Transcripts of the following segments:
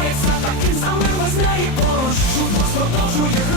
Зливається, так і залила з неї поруч Чудно продовжує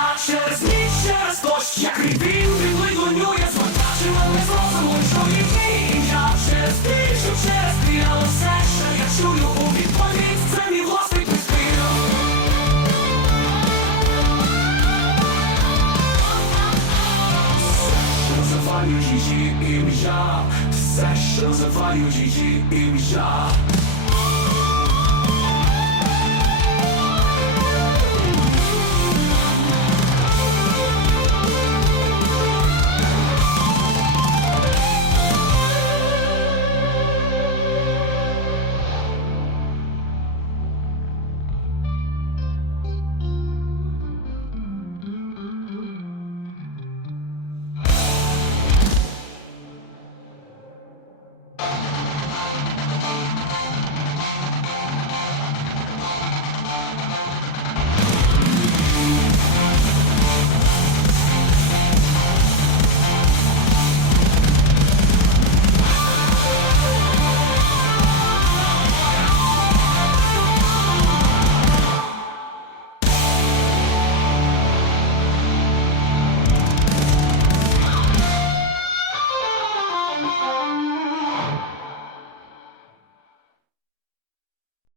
Та через ніч, через дощ, як рибін, він лунює Звертачи мене з розуму, що їхні ім'я Через тишу, через ти, але все, що я чую у відповідь Це мій власний Все, що називаю її ім'я Все, що називаю її ім'я